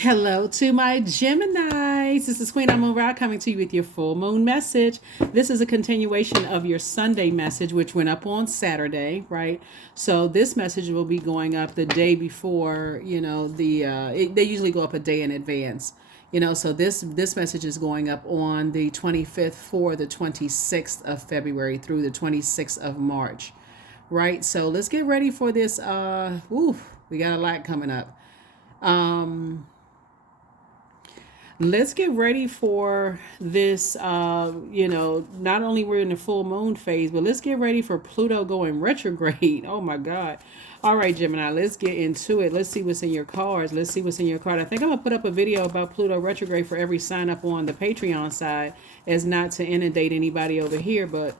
Hello to my Geminis. This is Queen Amun Ra coming to you with your full moon message. This is a continuation of your Sunday message, which went up on Saturday, right? So this message will be going up the day before. They usually go up a day in advance. So this message is going up on the 25th for the 26th of February through the 26th of March, right? So let's get ready for this. We got a lot coming up. Um, let's get ready for this. Not only we're in the full moon phase, but let's get ready for Pluto going retrograde. Oh my God. All right, Gemini, let's get into it. Let's see what's in your cards. Let's see what's in your card. I think I'm going to put up a video about Pluto retrograde for every sign up on the Patreon side, as not to inundate anybody over here, but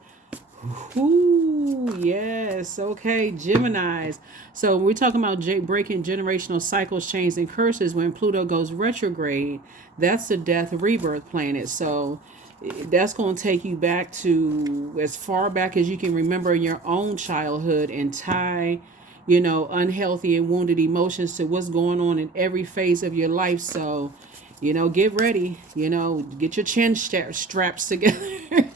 ooh, yes. Okay, Geminis. So we're talking about breaking generational cycles, chains, and curses. When Pluto goes retrograde, that's the death rebirth planet. So that's going to take you back to as far back as you can remember in your own childhood and tie, unhealthy and wounded emotions to what's going on in every phase of your life. So, get ready. Get your chin straps together.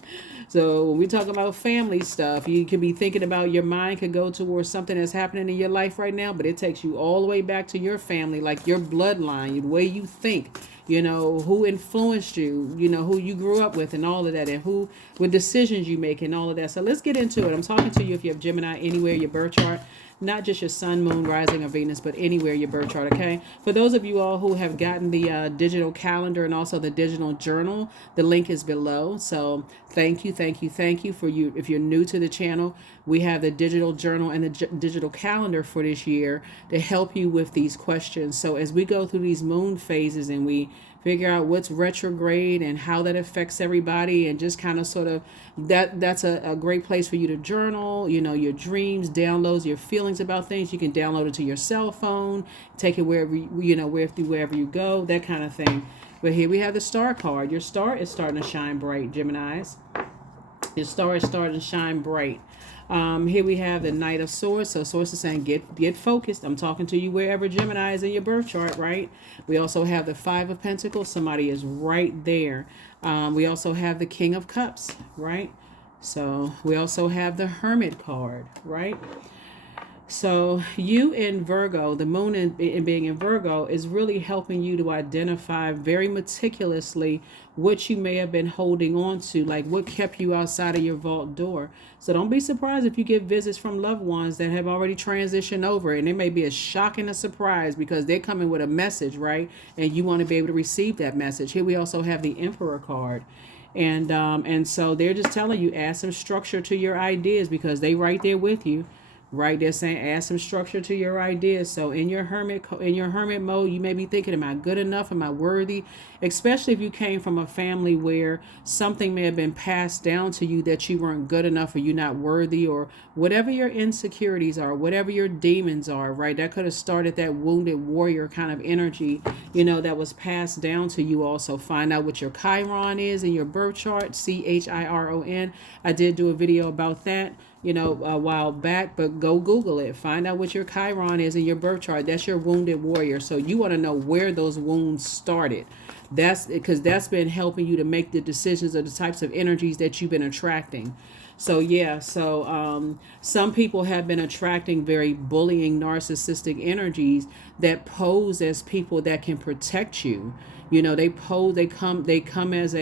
So when we talk about family stuff, you could be thinking about your mind could go towards something that's happening in your life right now, but it takes you all the way back to your family, like your bloodline, the way you think, who influenced you, who you grew up with and all of that, and what decisions you make and all of that. So let's get into it. I'm talking to you if you have Gemini anywhere in your birth chart, not just your sun, moon, rising, or Venus, but anywhere your birth chart, okay? For those of you all who have gotten the digital calendar and also the digital journal, the link is below. So thank you, thank you, thank you for you. If you're new to the channel, we have the digital journal and the digital calendar for this year to help you with these questions. So as we go through these moon phases and we figure out what's retrograde and how that affects everybody, and just kind of sort of that's a great place for you to journal, your dreams, downloads, your feelings about things. You can download it to your cell phone, take it wherever wherever you go, that kind of thing. But here we have the star card. Your star is starting to shine bright, Geminis. Your star is starting to shine bright. Here we have the Knight of Swords. So Swords is saying get focused. I'm talking to you wherever Gemini is in your birth chart, right? We also have the Five of Pentacles. Somebody is right there. We also have the King of Cups, right? So we also have the Hermit card, right? So you in Virgo, the moon in being in Virgo is really helping you to identify very meticulously what you may have been holding on to, like what kept you outside of your vault door. So don't be surprised if you get visits from loved ones that have already transitioned over, and it may be a shock and a surprise because they're coming with a message, right? And you want to be able to receive that message. Here we also have the Emperor card. And so they're just telling you, add some structure to your ideas because they right there with you. Right, they're saying add some structure to your ideas. So in your hermit mode, you may be thinking, am I good enough? Am I worthy? Especially if you came from a family where something may have been passed down to you that you weren't good enough, or you're not worthy, or whatever your insecurities are, whatever your demons are, right? That could have started that wounded warrior kind of energy, that was passed down to you. Also find out what your Chiron is in your birth chart, Chiron. I did do a video about that a while back, but go Google it. Find out what your Chiron is in your birth chart. That's your wounded warrior. So you want to know where those wounds started. That's because that's been helping you to make the decisions of the types of energies that you've been attracting. So yeah, some people have been attracting very bullying, narcissistic energies that pose as people that can protect you. They come as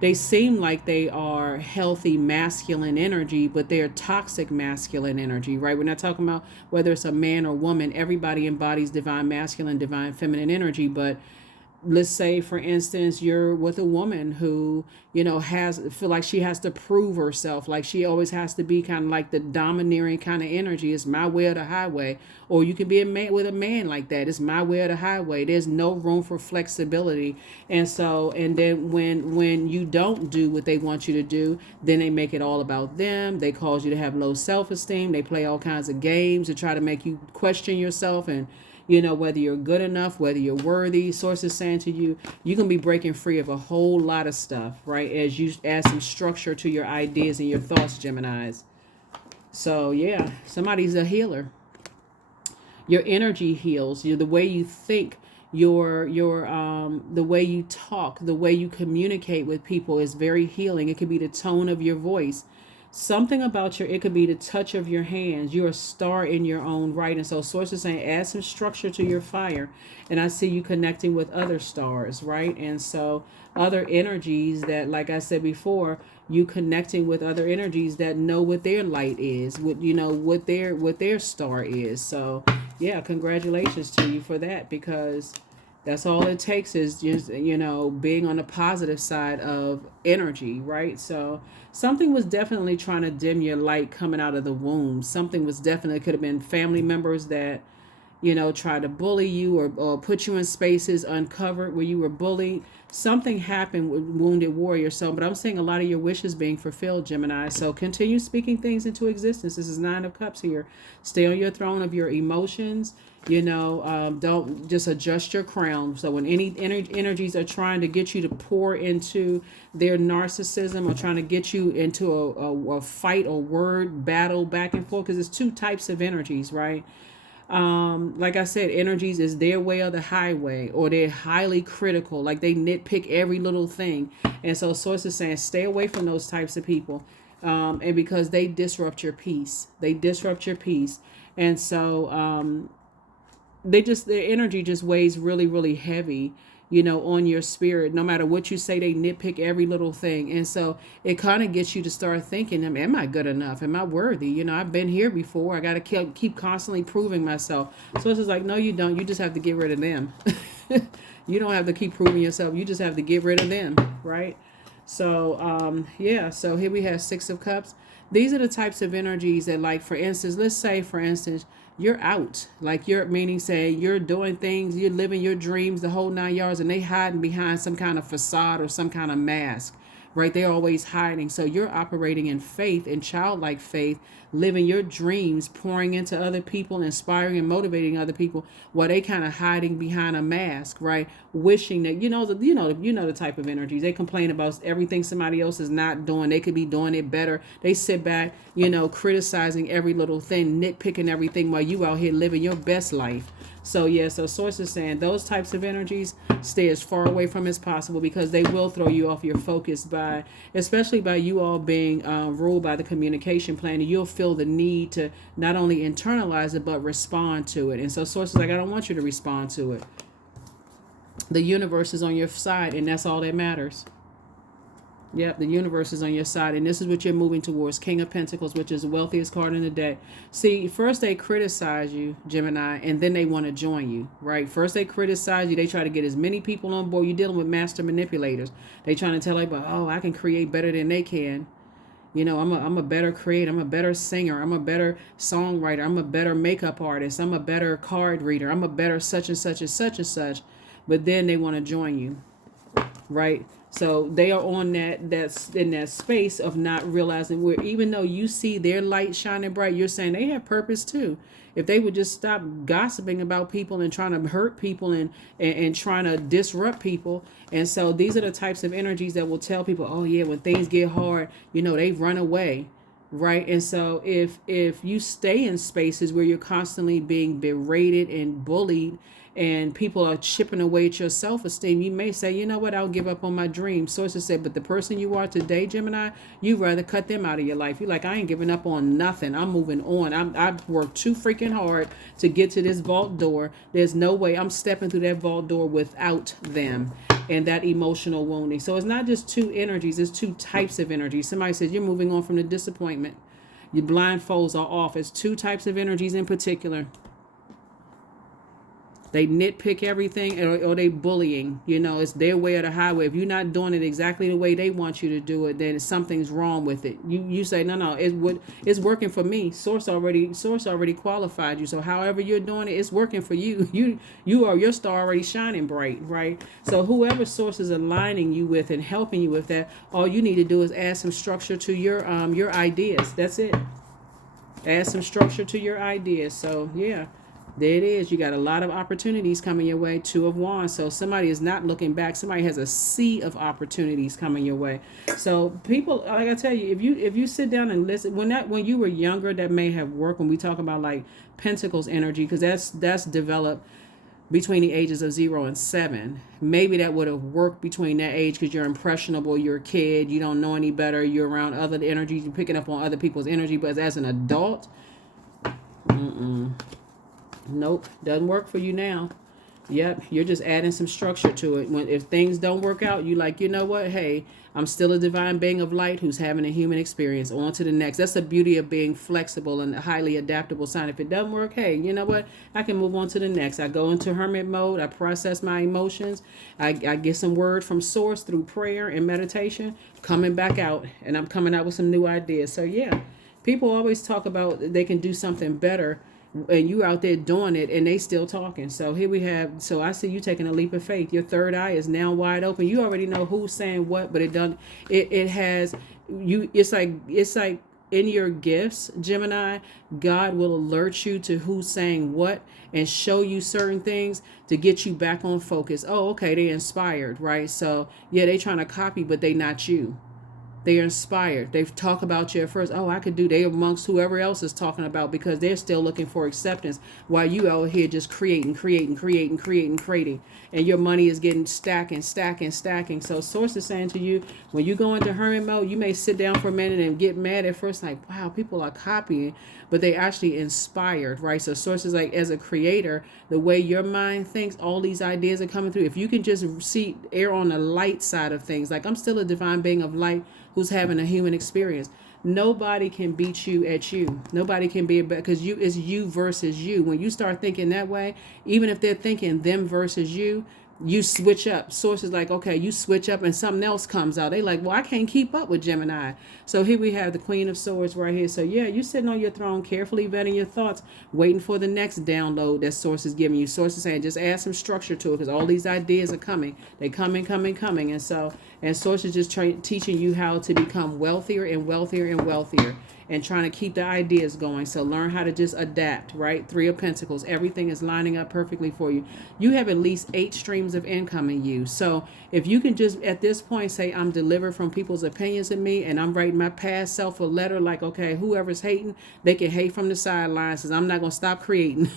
they seem like they are healthy masculine energy, but they're toxic masculine energy, right? We're not talking about whether it's a man or woman. Everybody embodies divine masculine, divine feminine energy, but let's say for instance you're with a woman who has feel like she has to prove herself, like she always has to be kind of like the domineering kind of energy. It's my way or the highway. Or you can be a man with a man like that. It's my way or the highway. There's no room for flexibility. And then when you don't do what they want you to do, then they make it all about them. They cause you to have low self-esteem. They play all kinds of games to try to make you question yourself and whether you're good enough, whether you're worthy. Sources saying to you, you're going to be breaking free of a whole lot of stuff, right? As you add some structure to your ideas and your thoughts, Geminis. So, yeah, somebody's a healer. Your energy heals. The way you think your the way you talk, the way you communicate with people is very healing. It could be the tone of your voice, something about it could be the touch of your hands. You're a star in your own right. And so source is saying add some structure to your fire. And I see you connecting with other stars, right? And so other energies that, like I said before, you connecting with other energies that know what their light is, what what their star is. So yeah, congratulations to you for that, because that's all it takes is just, being on the positive side of energy, right? So something was definitely trying to dim your light coming out of the womb. Something was definitely, could have been family members that, try to bully you, or put you in spaces uncovered where you were bullied. Something happened with Wounded Warrior. So, but I'm seeing a lot of your wishes being fulfilled, Gemini. So continue speaking things into existence. This is Nine of Cups here. Stay on your throne of your emotions. Don't just adjust your crown. So when any energies are trying to get you to pour into their narcissism, or trying to get you into a fight or word battle back and forth, because it's two types of energies, right? Like I said, energies is their way or the highway, or they're highly critical, like they nitpick every little thing. And so source is saying stay away from those types of people, and because they disrupt your peace. And so their energy just weighs really, really heavy, on your spirit. No matter what you say, they nitpick every little thing. And so it kind of gets you to start thinking, am I good enough? Am I worthy? I've been here before. I got to keep constantly proving myself. So it's just like, no, you don't. You just have to get rid of them. You don't have to keep proving yourself. You just have to get rid of them, right? So, yeah. So here we have Six of Cups. These are the types of energies that, like, for instance, let's say, for instance, you're out, like you're meaning say you're doing things, you're living your dreams, the whole 9 yards, and they hiding behind some kind of facade or some kind of mask, right? They're always hiding. So you're operating in faith, in childlike faith, living your dreams, pouring into other people, inspiring and motivating other people, while they kind of hiding behind a mask, right? Wishing that the type of energies. They complain about everything somebody else is not doing. They could be doing it better. They sit back, criticizing every little thing, nitpicking everything, while you out here living your best life. So yeah, so source is saying those types of energies, stay as far away from as possible, because they will throw you off your focus, especially by you all being ruled by the communication plan. And you'll feel the need to not only internalize it, but respond to it. And so source is like, I don't want you to respond to it. The universe is on your side, and that's all that matters. Yep, the universe is on your side, and this is what you're moving towards. King of Pentacles, which is the wealthiest card in the deck. See, first they criticize you, Gemini, and then they want to join you, right? First they criticize you. They try to get as many people on board. You're dealing with master manipulators. They trying to tell everybody, oh, I can create better than they can. I'm a better creator. I'm a better singer. I'm a better songwriter. I'm a better makeup artist. I'm a better card reader. I'm a better such and such and such and such. But then they want to join you, right? So they are on that's in that space of not realizing where, even though you see their light shining bright, you're saying they have purpose too. If they would just stop gossiping about people and trying to hurt people and trying to disrupt people. And so these are the types of energies that will tell people, oh yeah, when things get hard, they run away. Right. And so if you stay in spaces where you're constantly being berated and bullied, and people are chipping away at your self-esteem, you may say, you know what, I'll give up on my dream. Sources said, but the person you are today, Gemini, you'd rather cut them out of your life. You're like, I ain't giving up on nothing. I'm moving on. I've worked too freaking hard to get to this vault door. There's no way I'm stepping through that vault door without them. And that emotional wounding. So it's not just two energies, it's two types of energy. Somebody says you're moving on from the disappointment. Your blindfolds are off. It's two types of energies in particular. They nitpick everything, or they bullying. It's their way or the highway. If you're not doing it exactly the way they want you to do it, then something's wrong with it. You say, no, it's working for me. Source already qualified you. So however you're doing it, it's working for you. Your star already shining bright, right? So whoever source is aligning you with and helping you with that, all you need to do is add some structure to your ideas. That's it. Add some structure to your ideas. So yeah. There it is. You got a lot of opportunities coming your way. Two of Wands. So somebody is not looking back. Somebody has a sea of opportunities coming your way. So people, like I tell you, if you sit down and listen, when you were younger, that may have worked. When we talk about like Pentacles energy, because that's developed between the ages of 0 and 7. Maybe that would have worked between that age because you're impressionable, you're a kid, you don't know any better, you're around other energies, you're picking up on other people's energy. But as an adult, nope, doesn't work for you now. Yep, you're just adding some structure to it. When if things don't work out, you like, you know what? Hey, I'm still a divine being of light who's having a human experience. On to the next. That's the beauty of being flexible and a highly adaptable sign. If it doesn't work, hey, you know what? I can move on to the next. I go into hermit mode. I process my emotions. I get some word from source through prayer and meditation. Coming back out, and I'm coming out with some new ideas. So yeah, people always talk about they can do something better, and you out there doing it and they still talking. So here we have, so I see you taking a leap of faith. Your third eye is now wide open. You already know who's saying what, but it has you, it's like in your gifts, Gemini, God will alert you to who's saying what and show you certain things to get you back on focus. Oh, okay, they inspired, right? So yeah, they trying to copy, but they not you. They're inspired. They talk about you at first. Oh, I could do. They amongst whoever else is talking about, because they're still looking for acceptance while you out here just creating. And your money is getting stacking. So source is saying to you, when you go into hermit mode, you may sit down for a minute and get mad at first, like, wow, people are copying, but they actually inspired, right? So source is like, as a creator, the way your mind thinks, all these ideas are coming through. If you can just err on the light side of things, like I'm still a divine being of light who's having a human experience. Nobody can beat you at you. Nobody can be, because you is you versus you. When you start thinking that way, even if they're thinking them versus you switch up. Source is like, okay, you switch up and something else comes out. They like, well, I can't keep up with Gemini. So here we have the Queen of Swords right here. So yeah, you sitting on your throne, carefully vetting your thoughts, waiting for the next download that Source is giving you. Source is saying, just add some structure to it, because all these ideas are coming. They coming. And Source is just teaching you how to become wealthier and wealthier and wealthier, and trying to keep the ideas going. So learn how to just adapt, right? Three of Pentacles. Everything is lining up perfectly for you. You have at least 8 streams of income in you. So if you can just at this point say, I'm delivered from people's opinions of me, and I'm writing my past self a letter like, okay, whoever's hating, they can hate from the sidelines, because I'm not going to stop creating.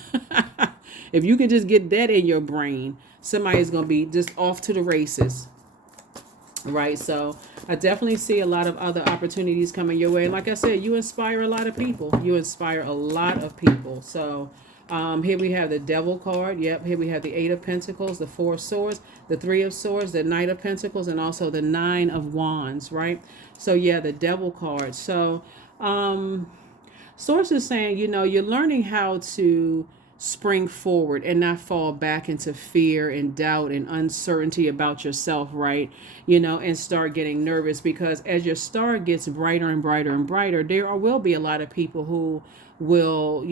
If you can just get that in your brain, somebody's going to be just off to the races. Right, so I definitely see a lot of other opportunities coming your way. And like I said, you inspire a lot of people. So here we have the Devil card. Yep, here we have the 8 of Pentacles, the 4 of Swords, the 3 of Swords, the Knight of Pentacles, and also the 9 of Wands, right? So yeah, the Devil card. So Source is saying, you're learning how to spring forward and not fall back into fear and doubt and uncertainty about yourself, right? And start getting nervous, because as your star gets brighter and brighter and brighter, there will be a lot of people who will,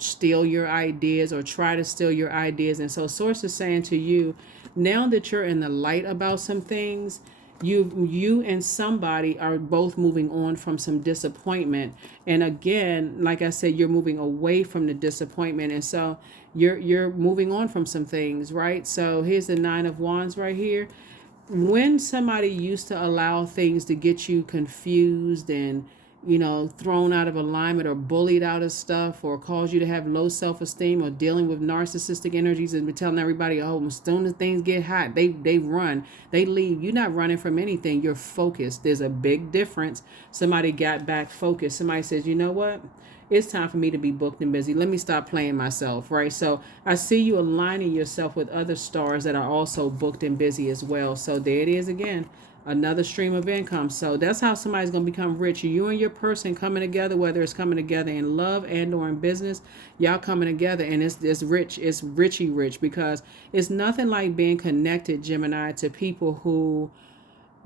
steal your ideas or try to steal your ideas. And so Source is saying to you, now that you're in the light about some things, you and somebody are both moving on from some disappointment. And again, like I said, you're moving away from the disappointment, and so you're moving on from some things, right? So here's the 9 of Wands right here. When somebody used to allow things to get you confused and thrown out of alignment or bullied out of stuff, or cause you to have low self-esteem, or dealing with narcissistic energies and telling everybody, oh, as soon as things get hot, they run, they leave. You're not running from anything. You're focused. There's a big difference. Somebody got back focused. Somebody says, you know what? It's time for me to be booked and busy. Let me stop playing myself, right? So I see you aligning yourself with other stars that are also booked and busy as well. So there it is again. Another stream of income. So that's how somebody's going to become rich. You and your person coming together, whether it's coming together in love and or in business, y'all coming together, and it's rich. It's richy rich, because it's nothing like being connected, Gemini, to people who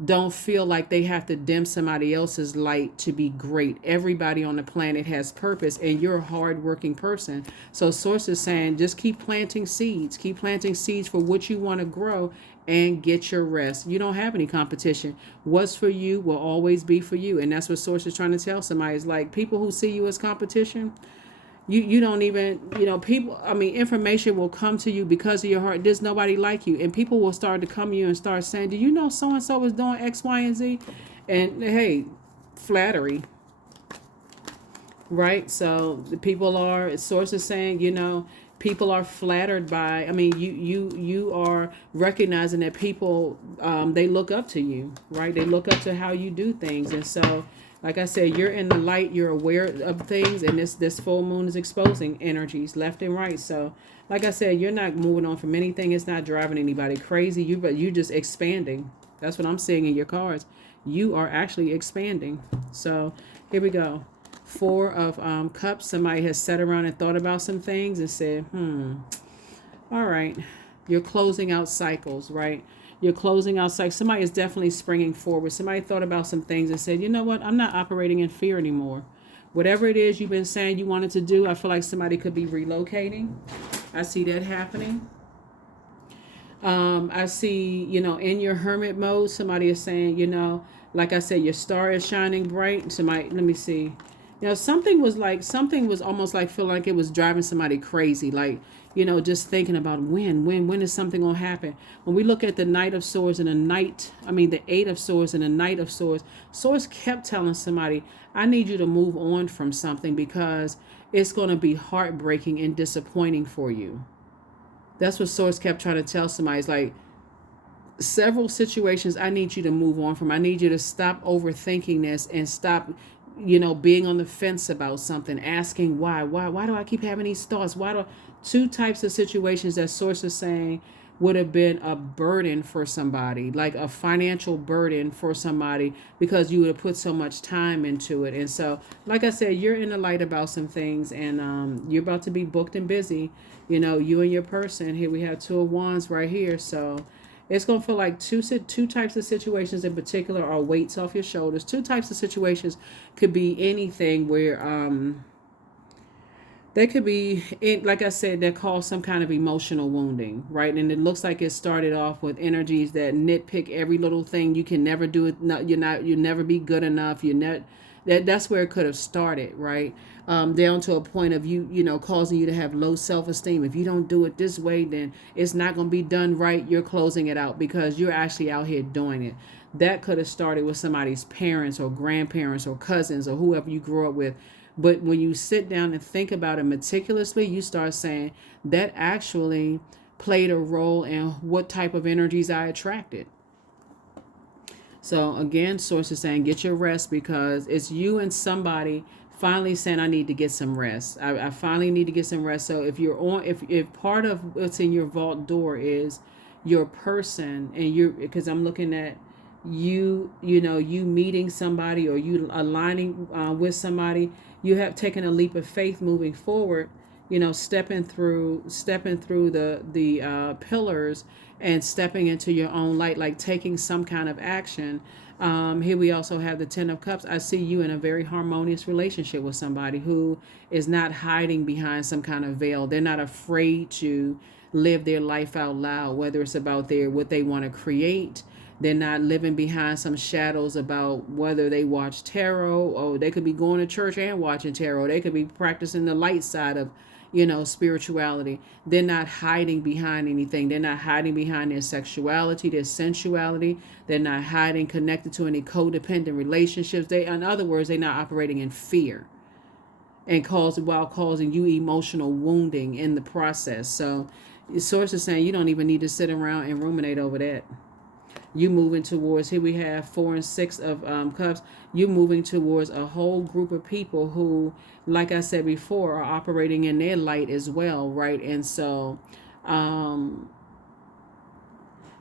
don't feel like they have to dim somebody else's light to be great. Everybody on the planet has purpose, and you're a hardworking person. So Source is saying, just keep planting seeds. Keep planting seeds for what you want to grow, and get your rest. You don't have any competition. What's for you will always be for you. And that's what Source is trying to tell somebody. Is like, people who see you as competition, you don't even, information will come to you because of your heart. There's nobody like you. And people will start to come to you and start saying, do you know so-and-so is doing X, Y, and Z? And hey, flattery. Right? So the people are, Source is saying, People are flattered by, I mean, you are recognizing that people, they look up to you, right? They look up to how you do things. And so, like I said, you're in the light, you're aware of things, and this full moon is exposing energies left and right. So, like I said, you're not moving on from anything. It's not driving anybody crazy. But you just expanding. That's what I'm seeing in your cards. You are actually expanding. So here we go. Four of Cups. Somebody has sat around and thought about some things and said, all right. You're closing out cycles, right? You're closing out cycles. Somebody is definitely springing forward. Somebody thought about some things and said, you know what? I'm not operating in fear anymore. Whatever it is you've been saying you wanted to do, I feel like somebody could be relocating. I see that happening. I see, in your hermit mode, somebody is saying, like I said, your star is shining bright. Somebody, let me see. Something was almost like feeling like it was driving somebody crazy. Like, just thinking about when is something going to happen? When we look at the Knight of Swords and the Eight of Swords and the Knight of Swords, Swords kept telling somebody, I need you to move on from something because it's going to be heartbreaking and disappointing for you. That's what Swords kept trying to tell somebody. It's like, several situations I need you to move on from. I need you to stop overthinking this and stop, being on the fence about something, asking why do I keep having these thoughts? Two types of situations that Source is saying would have been a burden for somebody, like a financial burden for somebody because you would have put so much time into it. And so, like I said, you're in the light about some things, and you're about to be booked and busy, you and your person. Here we have Two of Wands right here. So it's going to feel like two types of situations in particular are weights off your shoulders. Two types of situations could be anything where they could be, like I said, that cause some kind of emotional wounding, right? And it looks like it started off with energies that nitpick every little thing. You can never do it. No, you'll never be good enough. That's where it could have started, right? Down to a point of causing you to have low self-esteem. If you don't do it this way, then it's not going to be done right. You're closing it out because you're actually out here doing it. That could have started with somebody's parents or grandparents or cousins or whoever you grew up with. But when you sit down and think about it meticulously, you start saying that actually played a role in what type of energies I attracted. So again, Source is saying get your rest because it's you and somebody finally saying I need to get some rest. I finally need to get some rest. So if part of what's in your vault door is your person and because I'm looking at you meeting somebody or you aligning with somebody, you have taken a leap of faith moving forward, stepping through the pillars and stepping into your own light, like taking some kind of action. Here we also have the Ten of Cups. I see you in a very harmonious relationship with somebody who is not hiding behind some kind of veil. They're not afraid to live their life out loud, whether it's about what they want to create. They're not living behind some shadows about whether they watch tarot, or they could be going to church and watching tarot. They could be practicing the light side of, spirituality. They're not hiding behind anything. They're not hiding behind their sexuality, their sensuality. They're not hiding connected to any codependent relationships. In other words, they're not operating in fear and while causing you emotional wounding in the process. So the Source is saying you don't even need to sit around and ruminate over that. You moving towards, here we have 4 and 6 of Cups. You moving towards a whole group of people who, like I said before, are operating in their light as well, right? And so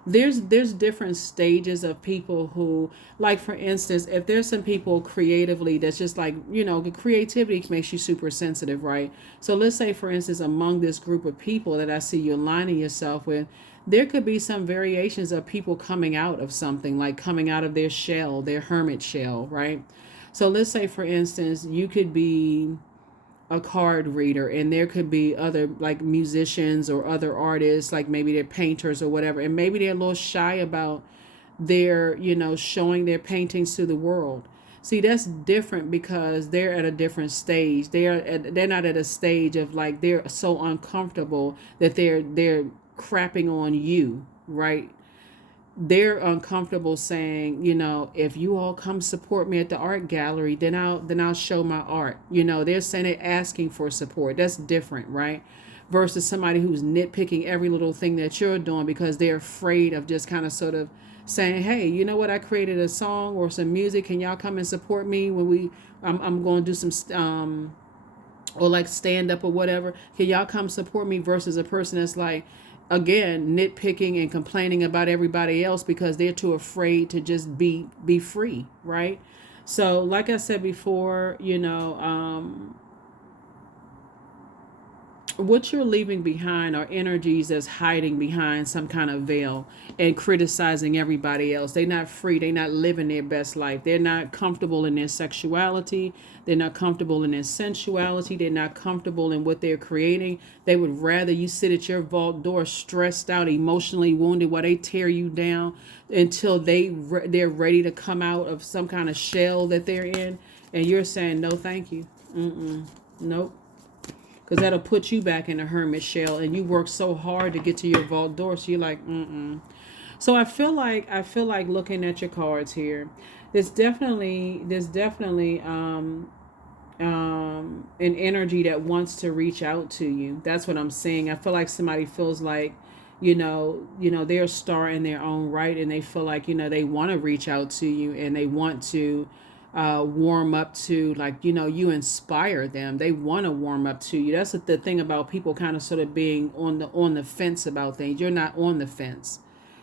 there's different stages of people who, like for instance, if there's some people creatively that's just like, the creativity makes you super sensitive, right? So let's say for instance, among this group of people that I see you aligning yourself with, there could be some variations of people coming out of something, like coming out of their shell, their hermit shell, right? So let's say for instance, you could be a card reader and there could be other like musicians or other artists, like maybe they're painters or whatever, and maybe they're a little shy about their showing their paintings to the world. See, that's different because they're at a different stage. They're not at a stage of like they're so uncomfortable that they're crapping on you, right? They're uncomfortable saying, if you all come support me at the art gallery, then I'll show my art. They're saying they're asking for support. That's different, right? versus somebody who's nitpicking every little thing that you're doing because they're afraid of just kind of sort of saying, hey, you know what, I created a song or some music, can y'all come and support me when I'm going to do some or like stand up or whatever, can y'all come support me, versus a person that's like, again, nitpicking and complaining about everybody else because they're too afraid to just be free, right? So like I said before, what you're leaving behind are energies that's hiding behind some kind of veil and criticizing everybody else. They're not free. They're not living their best life. They're not comfortable in their sexuality. They're not comfortable in their sensuality. They're not comfortable in what they're creating. They would rather you sit at your vault door stressed out, emotionally wounded, while they tear you down until they're ready to come out of some kind of shell that they're in. And you're saying, no, thank you. Nope. Because that'll put you back in a hermit shell, and you work so hard to get to your vault door, so you're like, So I feel like looking at your cards here, there's definitely an energy that wants to reach out to you. That's what I'm seeing. I feel like somebody feels like, they're a star in their own right, and they feel like, they want to reach out to you, and they want to warm up to, like, you inspire them. They want to warm up to you. That's the thing about people kind of sort of being on the fence about things. You're not on the fence.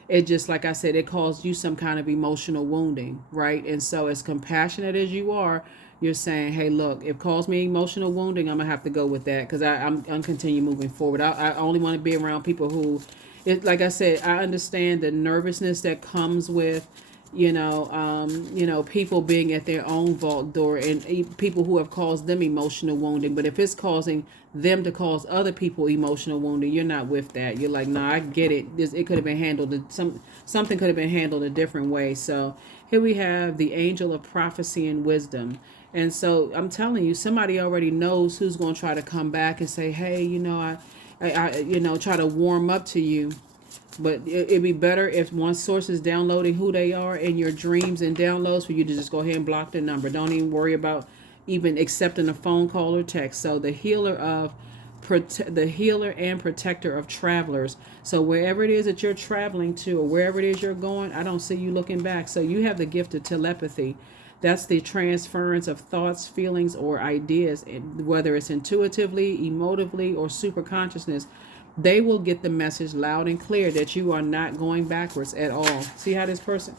It just, like I said, it caused you some kind of emotional wounding, right? And so, as compassionate as you are, you're saying, hey, look, if it caused me emotional wounding, I'm gonna have to go with that, because I'm continue moving forward. I only want to be around people who, like I said, I understand the nervousness that comes with, people being at their own vault door, and people who have caused them emotional wounding. But if it's causing them to cause other people emotional wounding, you're not with that. You're like, nah, I get it. It could have been handled. Something could have been handled a different way. So here we have the angel of prophecy and wisdom. And so I'm telling you, somebody already knows who's going to try to come back and say, hey, I try to warm up to you. But it'd be better if one source is downloading who they are in your dreams and downloads, for you to just go ahead and block the number. Don't even worry about even accepting a phone call or text. So the healer and protector of travelers. So wherever it is that you're traveling to, or wherever it is you're going, I don't see you looking back. So you have the gift of telepathy. That's the transference of thoughts, feelings, or ideas, whether it's intuitively, emotively, or super consciousness. They will get the message loud and clear that you are not going backwards at all. See how this person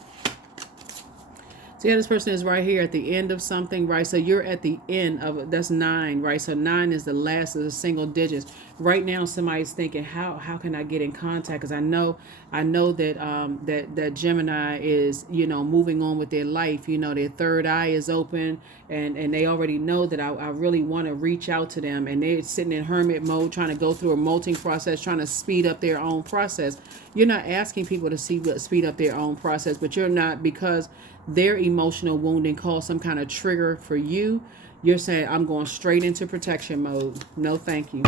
is right here at the end of something, right? So you're at the end of, that's 9, right? So 9 is the last of the single digits. Right now, somebody's thinking, how can I get in contact? Because I know that Gemini is, moving on with their life. Their third eye is open, and they already know that I really want to reach out to them. And they're sitting in hermit mode, trying to go through a molting process, trying to speed up their own process. You're not asking people to speed up their own process, but you're not, because their emotional wounding caused some kind of trigger for you. You're saying, I'm going straight into protection mode. No, thank you.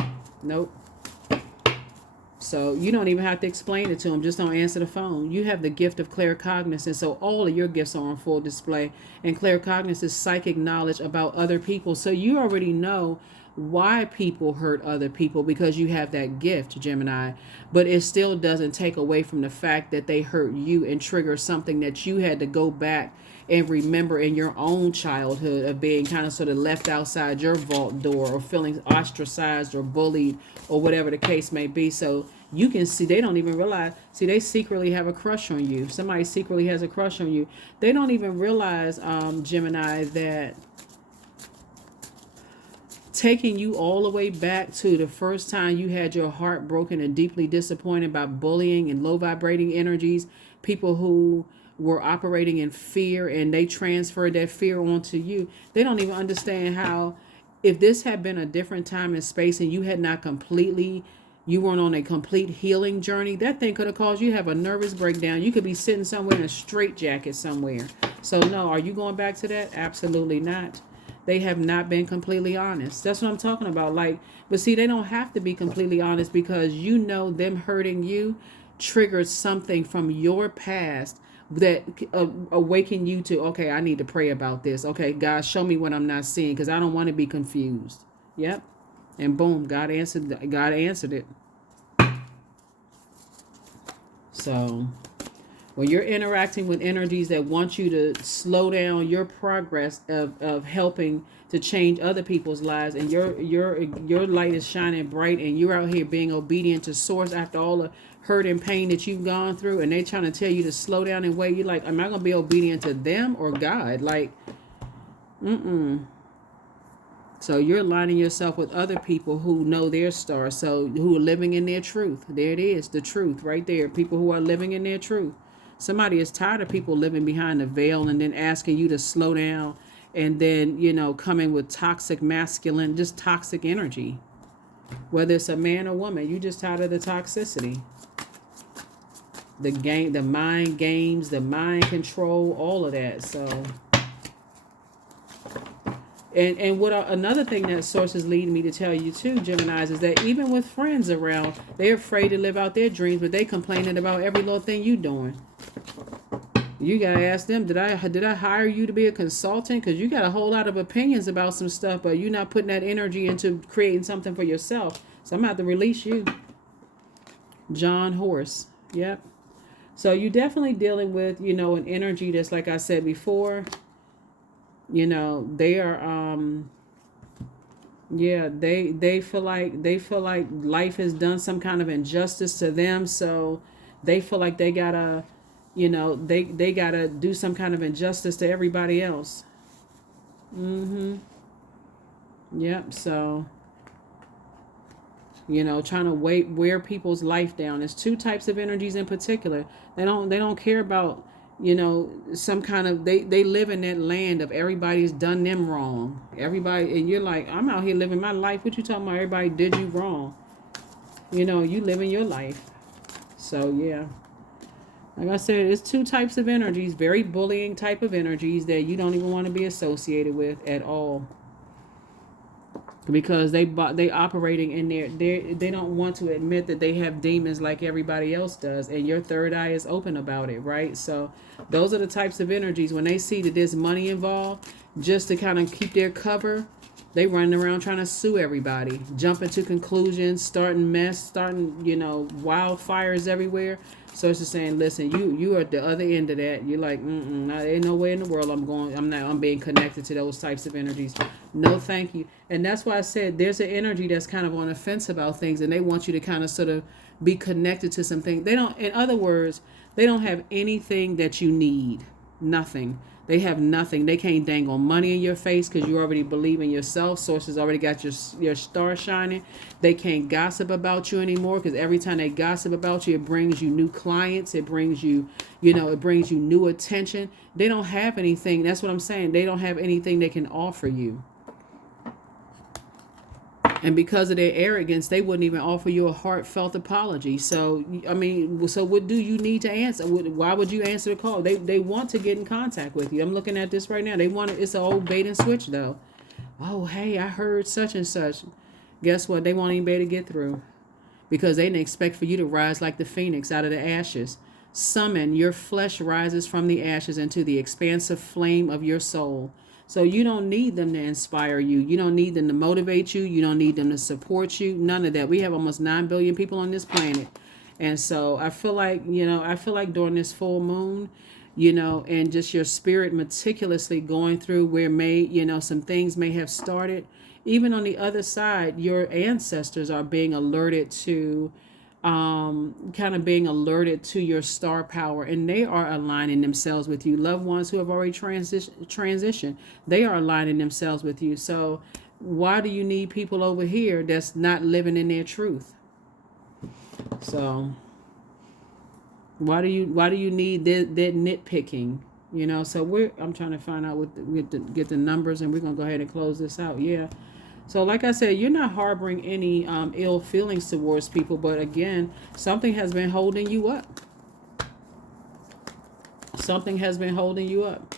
Nope. So you don't even have to explain it to them. Just don't answer the phone. You have the gift of claircognizance, and so all of your gifts are on full display. And claircognizance is psychic knowledge about other people. So you already know why people hurt other people, because you have that gift, Gemini. But it still doesn't take away from the fact that they hurt you and trigger something that you had to go back and remember in your own childhood, of being kind of sort of left outside your vault door, or feeling ostracized or bullied, or whatever the case may be. So you can see, they don't even realize, they secretly have a crush on you. Somebody secretly has a crush on you. They don't even realize, Gemini, that taking you all the way back to the first time you had your heart broken and deeply disappointed by bullying and low vibrating energies, people who were operating in fear, and they transferred that fear onto you. They don't even understand how, if this had been a different time and space, and you had not you weren't on a complete healing journey, that thing could have caused you to have a nervous breakdown. You could be sitting somewhere in a straitjacket somewhere. So no, are you going back to that? Absolutely not. They have not been completely honest. That's what I'm talking about. But see, they don't have to be completely honest, because them hurting you triggered something from your past that awaken you to, okay, I need to pray about this. Okay, God, show me what I'm not seeing, because I don't want to be confused. Yep. And boom, God answered it. So when you're interacting with energies that want you to slow down your progress of helping to change other people's lives, and your light is shining bright, and you're out here being obedient to source after all the hurt and pain that you've gone through, and they trying to tell you to slow down and wait, you're like, am I gonna be obedient to them or God? Like, so you're aligning yourself with other people who know their star, so who are living in their truth. There it is, the truth right there. People who are living in their truth. Somebody is tired of people living behind the veil and then asking you to slow down, and then, coming with toxic masculine, just toxic energy. Whether it's a man or woman, you just tired of the toxicity. The mind games, the mind control, all of that. So And another thing that source is leading me to tell you too, Geminis, is that even with friends around, they're afraid to live out their dreams, but they complaining about every little thing you doing. You gotta ask them, did I hire you to be a consultant? Because you got a whole lot of opinions about some stuff, but you're not putting that energy into creating something for yourself. So I'm gonna have to release you. John Horse. Yep. So you're definitely dealing with, an energy that's, like I said before, they are they feel like life has done some kind of injustice to them, so they feel like they gotta they gotta do some kind of injustice to everybody else. Yep. So trying to wear people's life down. There's two types of energies in particular. They don't care about some kind of, they live in that land of everybody's done them wrong. Everybody, and you're like, I'm out here living my life. What you talking about? Everybody did you wrong. You living your life. So yeah. Like I said, it's two types of energies, very bullying type of energies that you don't even want to be associated with at all. Because they operating in they don't want to admit that they have demons like everybody else does, and your third eye is open about it, right? So those are the types of energies, when they see that there's money involved, just to kind of keep their cover, they running around trying to sue everybody, jumping to conclusions, starting wildfires everywhere. So it's just saying, listen, you are at the other end of that. You're like, there ain't no way in the world I'm being connected to those types of energies. No, thank you. And that's why I said there's an energy that's kind of on the fence about things, and they want you to kind of sort of be connected to something. They don't, in other words, they don't have anything that you need. Nothing. They have nothing. They can't dangle money in your face because you already believe in yourself. Sources already got your star shining. They can't gossip about you anymore because every time they gossip about you, it brings you new clients. It brings you, it brings you new attention. They don't have anything. That's what I'm saying. They don't have anything they can offer you. And because of their arrogance, they wouldn't even offer you a heartfelt apology. So, so what do you need to answer? Why would you answer the call? They want to get in contact with you. I'm looking at this right now. It's an old bait and switch, though. Oh, hey, I heard such and such. Guess what? They won't even be able to get through. Because they didn't expect for you to rise like the phoenix out of the ashes. Summon, your flesh rises from the ashes into the expansive flame of your soul. So you don't need them to inspire you. You don't need them to motivate you. You don't need them to support you. None of that. We have almost 9 billion people on this planet. And so I feel like during this full moon, and just your spirit meticulously going through where some things may have started. Even on the other side, your ancestors are being alerted to being alerted to your star power, and they are aligning themselves with you. Loved ones who have already transitioned, they are aligning themselves with you. So why do you need people over here that's not living in their truth? So why do you need that nitpicking? So I'm trying to find out get the numbers, and we're gonna go ahead and close this out. Yeah. So like I said, you're not harboring any ill feelings towards people, but again, something has been holding you up. Something has been holding you up.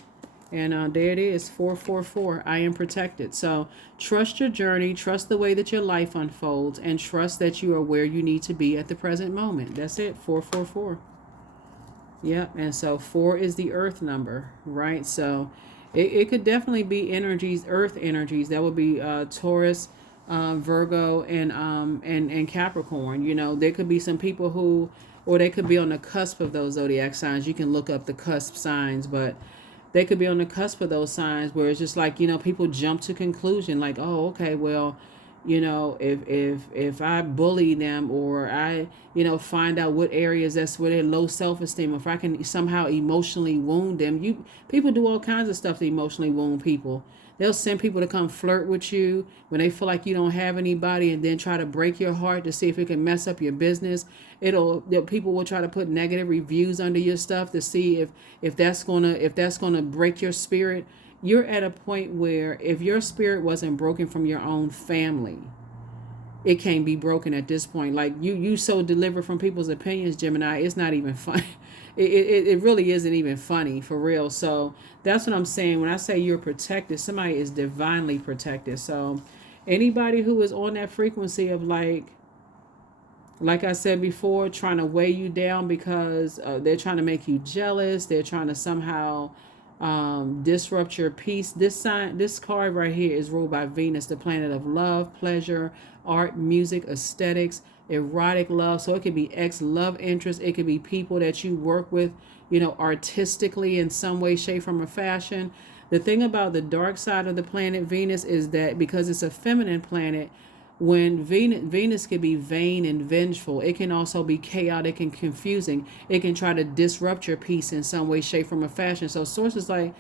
And there it is, 444, I am protected. So trust your journey, trust the way that your life unfolds, and trust that you are where you need to be at the present moment. That's it, 444. Yep, and so 4 is the earth number, right? So it could definitely be energies, earth energies. That would be Taurus, Virgo and Capricorn. You know, there could be some people who, or they could be on the cusp of those zodiac signs. You can look up the cusp signs, but they could be on the cusp of those signs where it's just like, you know, people jump to conclusion like, oh, okay, well, you know, if I bully them, or I, you know, find out what areas that's where they're low self-esteem, if I can somehow emotionally wound them. You people do all kinds of stuff to emotionally wound people. They'll send people to come flirt with you when they feel like you don't have anybody, and then try to break your heart to see if it can mess up your business. People will try to put negative reviews under your stuff to see if that's gonna break your spirit. You're at a point where if your spirit wasn't broken from your own family, it can't be broken at this point. Like you so delivered from people's opinions, Gemini, it's not even fun. It really isn't even funny, for real. So that's what I'm saying when I say you're protected. Somebody is divinely protected. So anybody who is on that frequency of like I said before, trying to weigh you down because they're trying to make you jealous, they're trying to somehow disrupt your peace. This card right here is ruled by Venus, the planet of love, pleasure, art, music, aesthetics, erotic love. So it could be ex-love interest, it could be people that you work with, you know, artistically in some way, shape, form, or fashion. The thing about the dark side of the planet Venus is that because it's a feminine planet, when Venus can be vain and vengeful, it can also be chaotic and confusing. It can try to disrupt your peace in some way, shape, form, or fashion. So sources like,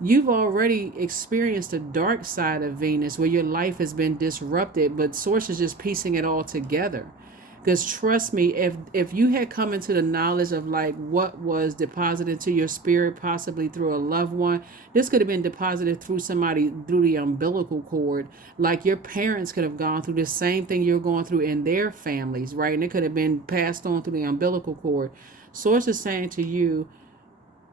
you've already experienced the dark side of Venus where your life has been disrupted, but sources just piecing it all together. Because trust me, if you had come into the knowledge of like what was deposited to your spirit, possibly through a loved one, this could have been deposited through somebody through the umbilical cord. Like your parents could have gone through the same thing you're going through in their families, right? And it could have been passed on through the umbilical cord. Source is saying to you,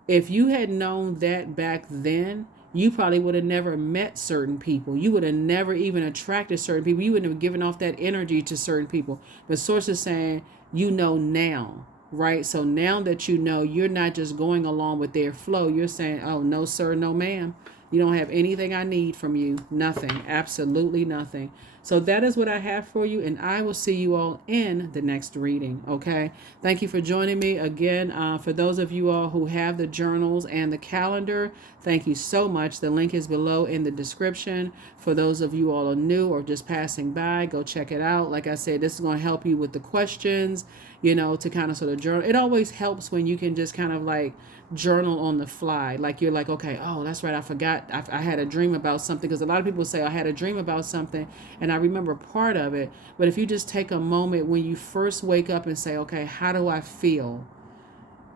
if you had known that back then, you probably would have never met certain people. You would have never even attracted certain people. You wouldn't have given off that energy to certain people. But source is saying, you know now, right? So now that you know, you're not just going along with their flow. You're saying, oh, no, sir, no, ma'am. You don't have anything I need from you. Nothing. Absolutely nothing. So that is what I have for you, and I will see you all in the next reading, okay? Thank you for joining me again. For those of you all who have the journals and the calendar, thank you so much. The link is below in the description. For those of you all who are new or just passing by, go check it out. Like I said, this is going to help you with the questions, you know, to kind of sort of journal. It always helps when you can just kind of like journal on the fly. Like you're like, okay, oh, that's right, I forgot I had a dream about something. Because a lot of people say, I had a dream about something and I remember part of it. But if you just take a moment when you first wake up and say, okay, how do I feel?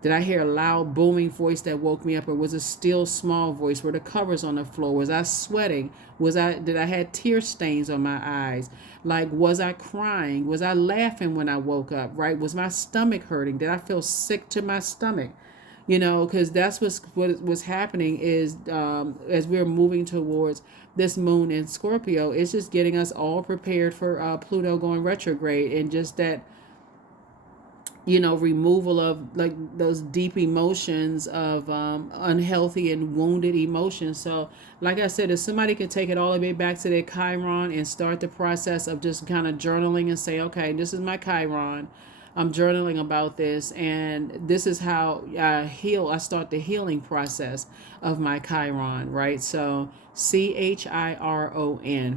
Did I hear a loud booming voice that woke me up, or was it still small voice? Were the covers on the floor? Was I sweating? Did I had tear stains on my eyes? Like, was I crying? Was I laughing when I woke up, right? Was my stomach hurting? Did I feel sick to my stomach? You know, because that's what's happening is as we're moving towards this moon in Scorpio, it's just getting us all prepared for Pluto going retrograde, and just that, you know, removal of like those deep emotions of unhealthy and wounded emotions. So like I said, if somebody can take it all the way back to their Chiron and start the process of just kind of journaling and say, okay, this is my Chiron, I'm journaling about this, and this is how I start the healing process of my Chiron, right? So Chiron,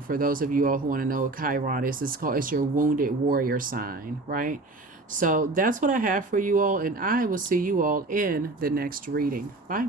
for those of you all who want to know what Chiron is, it's your wounded warrior sign, right? So that's what I have for you all, and I will see you all in the next reading. Bye.